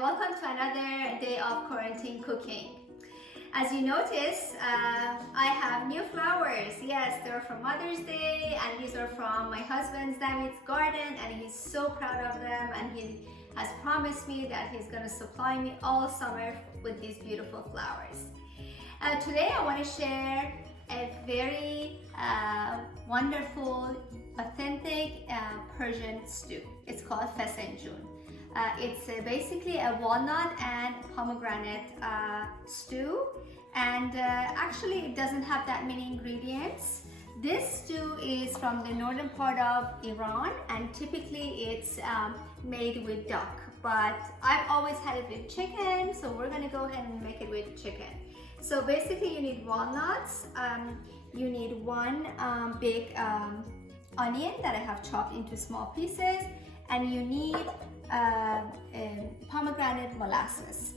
welcome to another day of quarantine cooking. As you notice, I have new flowers. Yes, they're from Mother's Day, and these are from my husband's David's garden, and he's so proud of them, and he has promised me that he's going to supply me all summer with these beautiful flowers. Today I want to share a very wonderful, authentic Persian stew. It's called Fesenjan. It's basically a walnut and pomegranate stew, and actually it doesn't have that many ingredients. This stew is from the northern part of Iran, and typically it's made with duck, but I've always had it with chicken, so we're gonna go ahead and make it with chicken. So basically you need walnuts, you need one big onion that I have chopped into small pieces, and you need pomegranate molasses.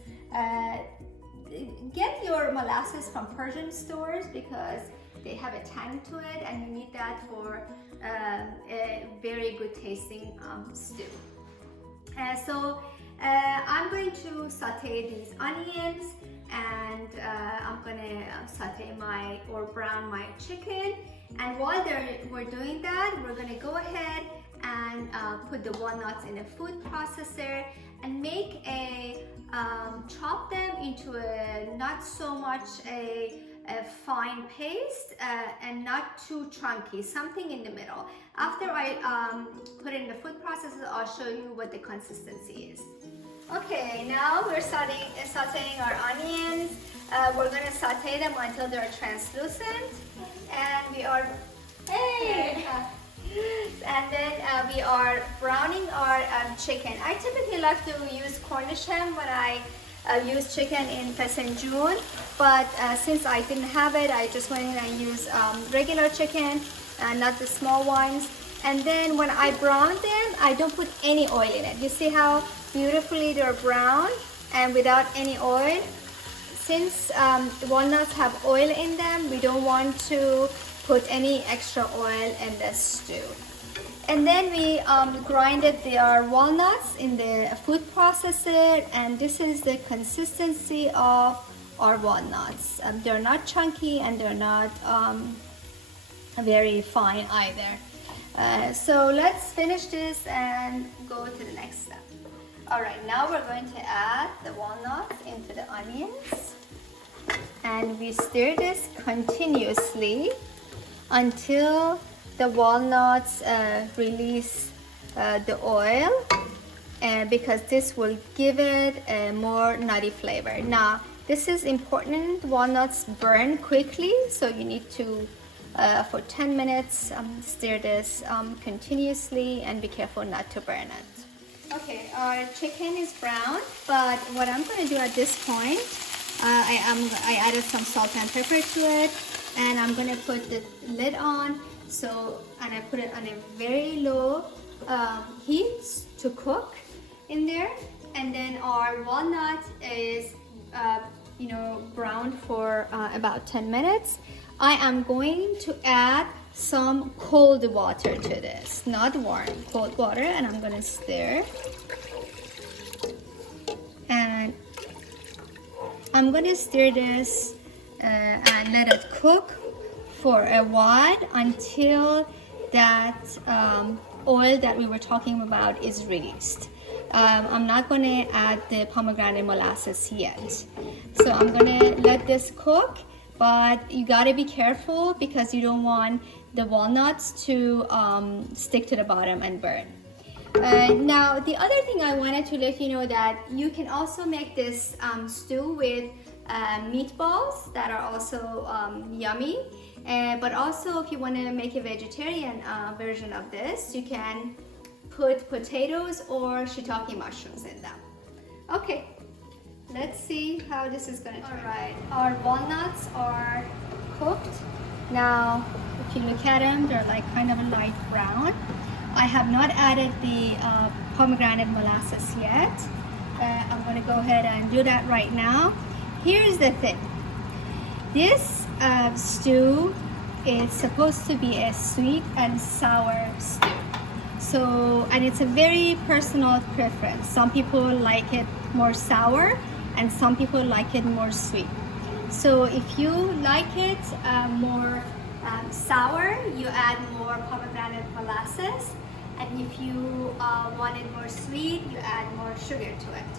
Get your molasses from Persian stores because they have a tang to it, and you need that for a very good tasting stew. So I'm going to saute these onions, and I'm gonna saute or brown my chicken. And while we're doing that, we're gonna go ahead and put the walnuts in a food processor and make chop them into not so much a fine paste and not too chunky, something in the middle. After I put it in the food processor, I'll show you what the consistency is. Okay, now we're sauteing our onions. We're gonna saute them until they're translucent, and we are and then we are browning our chicken. I typically like to use Cornish ham when I use chicken in Fesenjan, but since I didn't have it, I just went in and used regular chicken, not the small ones. And then when I brown them, I don't put any oil in it. You see how beautifully they're brown and without any oil? Since walnuts have oil in them, we don't want to put any extra oil in the stew. And then we grinded our walnuts in the food processor, and this is the consistency of our walnuts. They're not chunky, and they're not very fine either. So let's finish this and go to the next step. All right, now we're going to add the walnuts into the onions, and we stir this continuously until the walnuts release the oil, because this will give it a more nutty flavor. Now, this is important. Walnuts burn quickly, so you need to, for 10 minutes, stir this continuously, and be careful not to burn it. Okay, our chicken is brown, but what I'm going to do at this point, I added some salt and pepper to it, and I'm going to put the lid on. And I put it on a very low heat to cook in there. And then our walnut is, browned for about 10 minutes. I am going to add some cold water to this, not warm, cold water, and I'm going to stir. And I'm going to stir this and let it cook for a while until that oil that we were talking about is released. I'm not going to add the pomegranate molasses yet. So I'm going to let this cook, but you got to be careful because you don't want the walnuts to stick to the bottom and burn. Now, the other thing I wanted to let you know that you can also make this stew with meatballs that are also yummy. But also, if you want to make a vegetarian version of this, you can put potatoes or shiitake mushrooms in them. Okay, let's see how this is going to turn. All right, our walnuts are cooked. Now, if you look at them, they're like kind of a light brown. I have not added the pomegranate molasses yet. I'm going to go ahead and do that right now. Here's the thing. This stew is supposed to be a sweet and sour stew. So, and it's a very personal preference. Some people like it more sour and some people like it more sweet. So if you like it more sour, you add more pomegranate molasses. And if you want it more sweet, you add more sugar to it.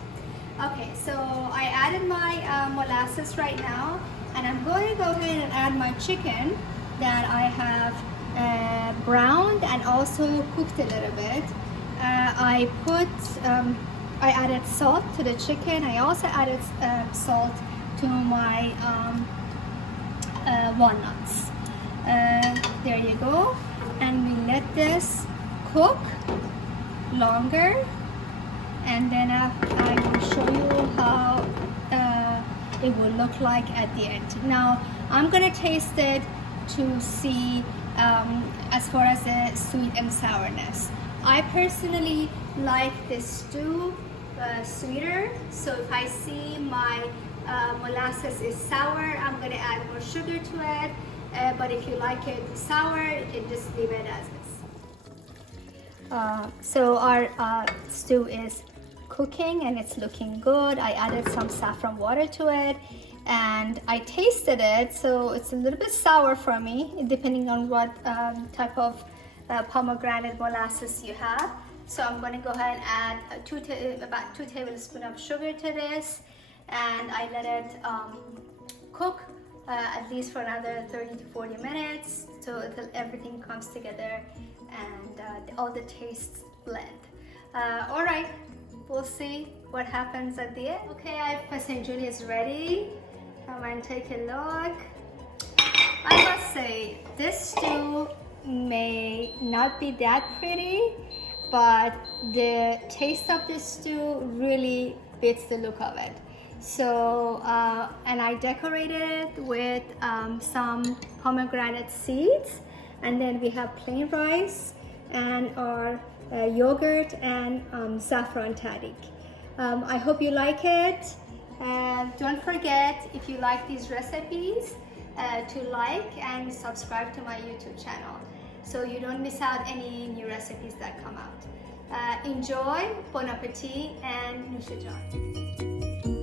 Okay, so I added my molasses right now, and I'm going to go ahead and add my chicken that I have browned and also cooked a little bit. I added salt to the chicken. I also added salt to my walnuts. There you go. And we let this cook longer, and then I will show you how it will look like at the end. Now I'm gonna taste it to see as far as the sweet and sourness. I personally like the stew sweeter, so if I see my molasses is sour, I'm gonna add more sugar to it, but if you like it sour, you can just leave it as is. So our stew is cooking and it's looking good. I added some saffron water to it and I tasted it, so it's a little bit sour for me, depending on what type of pomegranate molasses you have. So I'm going to go ahead and add about 2 tablespoons of sugar to this, and I let it cook at least for another 30 to 40 minutes so until everything comes together and all the tastes blend. All right, we'll see what happens at the end. Okay, our Fesenjan is ready. Come and take a look. I must say, this stew may not be that pretty, but the taste of this stew really beats the look of it. So, and I decorated it with some pomegranate seeds, and then we have plain rice and our yogurt and saffron tadik. I hope you like it. Don't forget, if you like these recipes, to like and subscribe to my YouTube channel so you don't miss out any new recipes that come out. Enjoy, bon appetit, and nushajan.